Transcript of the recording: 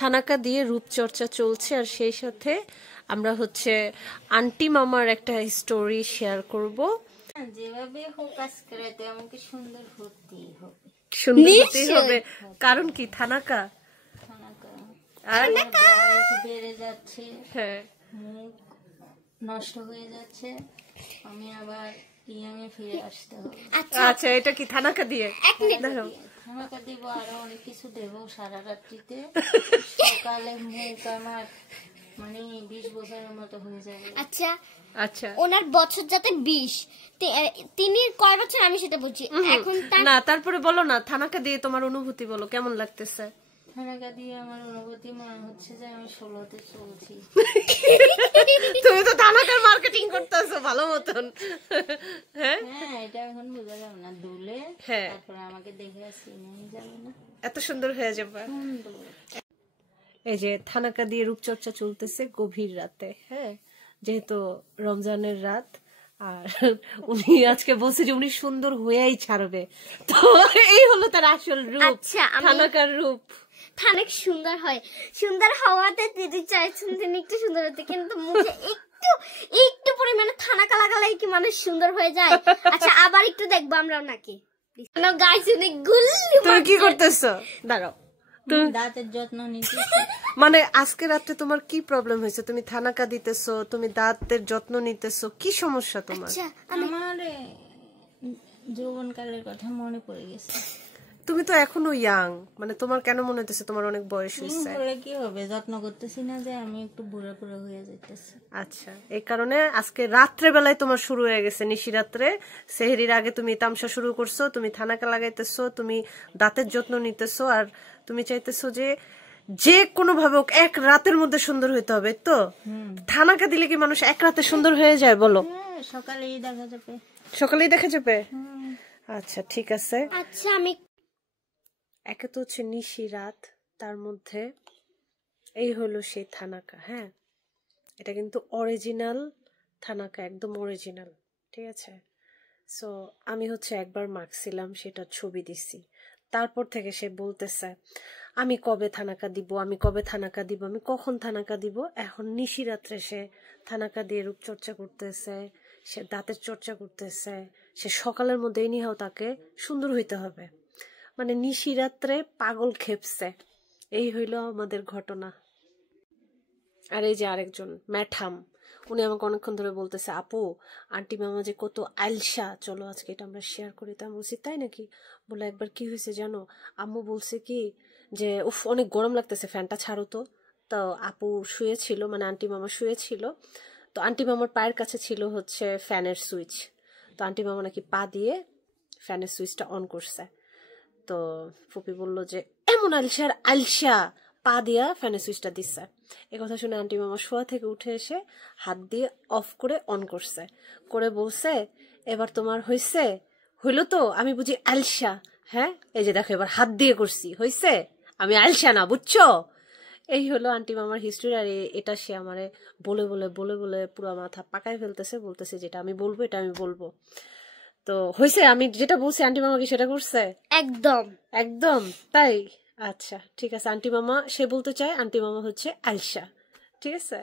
Thanaka দিয়ে রূপচর্চা চলছে, আর সেই সাথে আমরা হচ্ছে আন্টি মামার একটা স্টোরি শেয়ার করব। যেভাবে হোক আজকে রাতে আমাকে সুন্দর হতেই হবে। সুন্দর হতেই হবে, কারণ কি থানাকা আর বয়স বেড়ে যাচ্ছে, হ্যাঁ মুখ নষ্ট হয়ে যাচ্ছে, আমি আবার ইয়াং এ ফিরে আসতে হবে। আচ্ছা এটা কি থানাকা দিয়ে থানাকা দিব, আরো অনেক কিছু দেব সারা রাত্রিতে। সকালে মুখ আমার মানে 20 বছরের মতো হয়ে যাবে। আচ্ছা আচ্ছা ওনার বছর যাতে 20, তিনি কয় বছর আমি সেটা বলছি এখন। না তারপরে বলো না, থানাকা দিয়ে তোমার অনুভূতি বলো, কেমন লাগতেছে? থানাকা দিয়ে আমার অনুভূতি মনে হচ্ছে যে আমি 16তে চলছি। তুমি তো থানাকার মার্কেটিং করতেছো ভালো মতন। হ্যাঁ এটা এখন বোঝা যাবে না, দুলে তারপরে আমাকে দেখে চিনেই যাবে না, এত সুন্দর হয়ে যাবে। এই যে থানাকা দিয়ে রূপচর্চা চলতেছে গভীর রাতে, হ্যাঁ যেহেতু রমজানের রাত, আর উনি আজকে বলছে যে উনি সুন্দর হয়েই ছাড়বে, তো এই হলো তার আসল রূপ। আচ্ছা থানাকার রূপ অনেক সুন্দর হয়, সুন্দর হওয়াতে দিদি চাইছেন তিনি একটু সুন্দর হতে, কিন্তু মুখে একটু পরিমাণে থানাকা লাগালেই কি মানুষ সুন্দর হয়ে যায়? আচ্ছা আবার একটু দেখবো আমরাও নাকি। গাইস অনেক গুল্লি। তুমি কি করতেছো? দাঁড়াও, দাঁতের যত্ন নিতেছি। মানে আজকে রাতে তোমার কি প্রবলেম হয়েছে? তুমি থানাকা দিতেছো, তুমি দাঁতের যত্ন নিতেছো, কি সমস্যা তোমার? আমার যৌবনকালের কথা মনে পড়ে গেছে। তুমি তো এখনো ইয়াং, মানে তোমার কেন মনে হইতেছে তোমার অনেক বয়স হয়েছে? বলে কি হবে, যত্ন করতেছি না যে আমি একটু বুড়া বুড়া হয়ে যাইতেছি। আচ্ছা এই কারণে আজকে রাত্রে বেলায় তোমার শুরু হয়ে গেছে, নিশি রাত্রে সেহরির আগে তুমি তামসা শুরু করছো, তুমি থানাকা লাগাইতেছো, তুমি দাঁতের যত্ন নিতেছো, আর তুমি চাইতেছো যে কোনো ভাবে এক রাতের মধ্যে সুন্দর হইতে হবে। তো থানাকা দিলে কি মানুষ এক রাতে সুন্দর হয়ে যায় বলো? সকালেই দেখা যাবে। সকালেই দেখা যাবে? আচ্ছা ঠিক আছে। আচ্ছা আমি একে তো হচ্ছে নিশি রাত, তার মধ্যে এই হলো সেই থানাকা। হ্যাঁ এটা কিন্তু অরিজিনাল থানাকা, একদম অরিজিনাল, ঠিক আছে? সো আমি হচ্ছে একবার মাখছিলাম, সেটা ছবি দিছি, তারপর থেকে সে বলতেছে আমি কবে থানাকা দিব, আমি কবে থানাকা দিব, আমি কখন থানাকা দিব। এখন নিশি রাত্রে সে থানাকা দিয়ে রূপচর্চা করতেছে, সে দাঁতের চর্চা করতেছে, সে সকালের মধ্যে নিহাও তাকে সুন্দর হইতে হবে, মানে নিশি রাত্রে পাগল খেপছে। এই হইল আমাদের ঘটনা। আর এই যে আরেকজন ম্যাঠাম, উনি আমাকে অনেকক্ষণ ধরে বলতেছে আপু আন্টি মামা যে কত আলসা, চলো আজকে এটা আমরা শেয়ার করি। তা আমি বলছি তাই নাকি? বলে একবার কি হয়েছে জানো, আম্মু বলছে কি যে উফ অনেক গরম লাগতেছে, ফ্যানটা ছাড়ো তো। তো আপু শুয়েছিল, মানে আন্টি মামা শুয়েছিল, তো আন্টি মামার পায়ের কাছে ছিল হচ্ছে ফ্যানের সুইচ, তো আন্টি মামা নাকি পা দিয়ে ফ্যানের সুইচটা অন করছে। তো ফুপি বললো যে এমন আলসার আলসা, পা দিয়া ফ্যানের সুইচটা দিচ্ছে। এ কথা শুনে আন্টি মামা শোয়া থেকে উঠে এসে হাত দিয়ে অফ করে অন করছে, করে বলছে এবার তোমার হইছে, হইলো তো, আমি বুঝি আলসা? হ্যাঁ এই যে দেখো এবার হাত দিয়ে করছি, হইছে, আমি আলসা না, বুঝছো? এই হলো আন্টি মামার হিস্ট্রি। আর এটা সে আমারে বলে বলে বলে বলে পুরো মাথা পাকায় ফেলতেছে, বলতেছে যেটা আমি বলবো এটা আমি বলবো। তো হয়েছে, আমি যেটা বলছি আন্টি মামা কি সেটা করছে? একদম একদম তাই? আচ্ছা ঠিক আছে, আন্টি মামা সে বলতে চায় আন্টি মামা হচ্ছে আলসা, ঠিক আছে।